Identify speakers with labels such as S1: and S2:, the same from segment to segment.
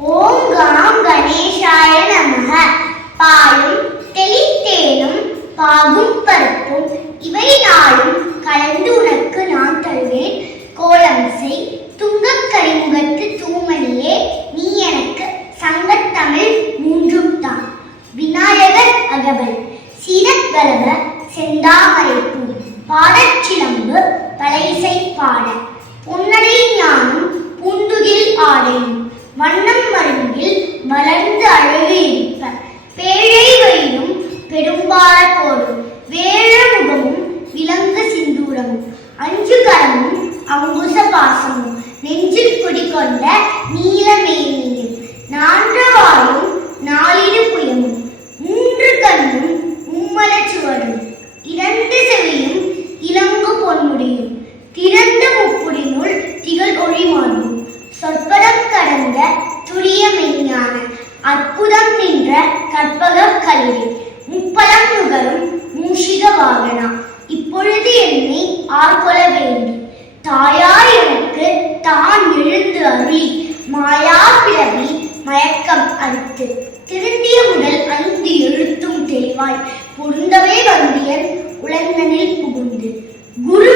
S1: ஓம் com கணேஷாய நமக. பாலும் தெளித்தேனும் பாகும் பருப்பு Malari அற்புதம் நின்ற கற்பக கல்வி முப்பலம் நுகரும் மூஷிக வாகனம் இப்பொழுது என்னை ஆர்கொல வேண்டும். தாயார் எனக்கு தான் எழுந்து அருளி மாயா பிளவி மயக்கம் அறுத்து. திருந்திய உடல் ஐந்து எழுத்தும் தெளிவாய் பொருந்தவே வந்தியன் உழந்தனில் புகுந்து. குரு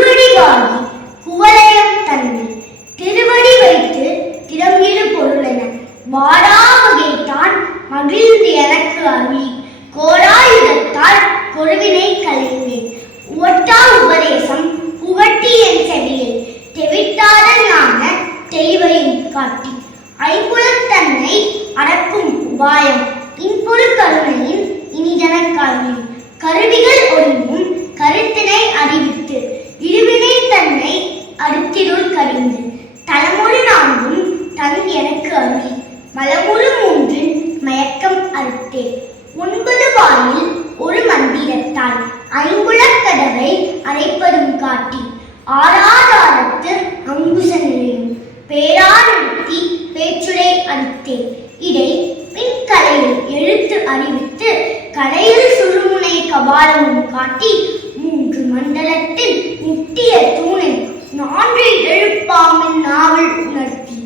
S1: கபாலமும் காட்டி மூன்று மண்டலத்தில் முட்டிய தூணை நான்கு எழுப்பாமின் நாவல் உணர்த்தி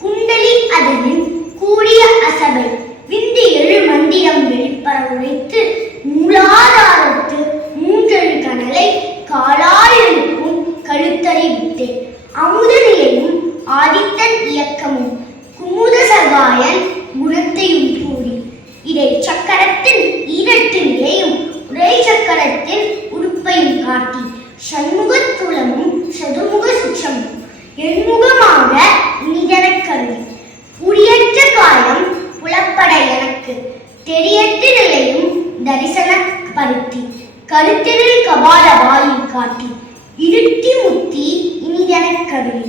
S1: குண்டலி அதனின் கூடிய அசபை விந்து எழு மந்திரம் வெளிப்பட உழைத்து மூலா காட்டி இருட்டி முத்தி கருவி.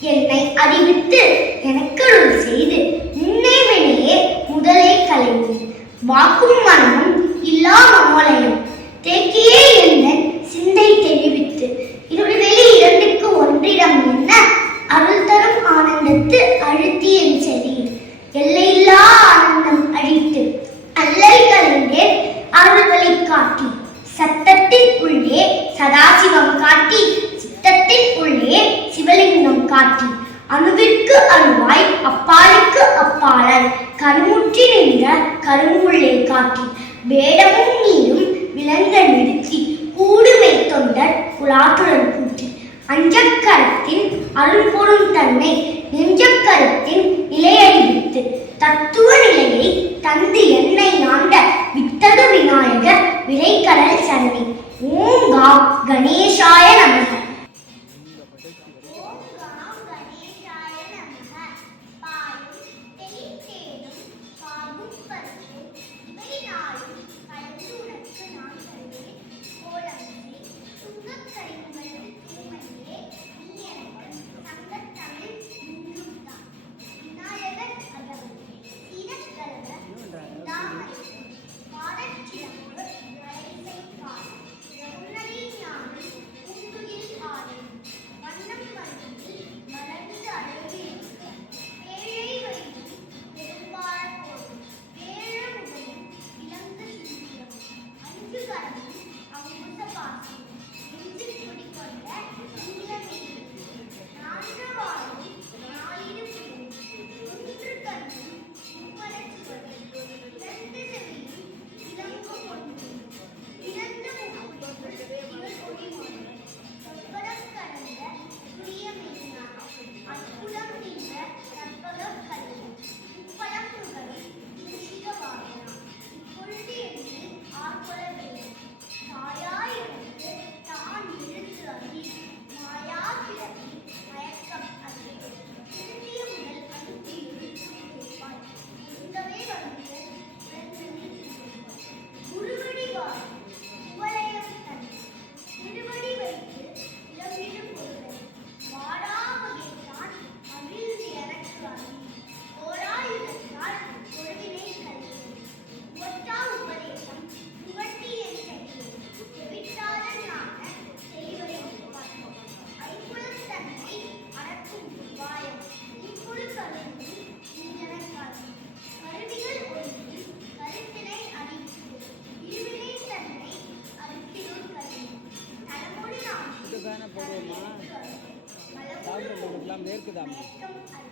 S1: என்னை அறிவித்து எனக்கருள் செய்து நினைவனையே முதலே கலைவு. வாக்கும் மனமும் இல்லாம மோலையும் தேக்கியே என்ன சிந்தை அருவிக்கு அருவாய் அப்பாலுக்கு அப்பாலாய் கருமுற்றி நின்ற கருங்குள்ளே காட்டி வேடமும் நீரும் விளங்க நிறுத்தி கூடுமை தொண்டர் குலாத்துடன் கூட்டி அஞ்சக்கரத்தின் அருள்பொருள் தன்மை நெஞ்சக்கரத்தின் நிலையறிவித்து தத்துவ நிலையை தந்து என்னை நாண்ட வித்தக விநாயகர் விரைக்கடல் சரணி ஓம் கணேசாய கணேஷாய
S2: இருக்குதாம்.
S1: மயக்கம்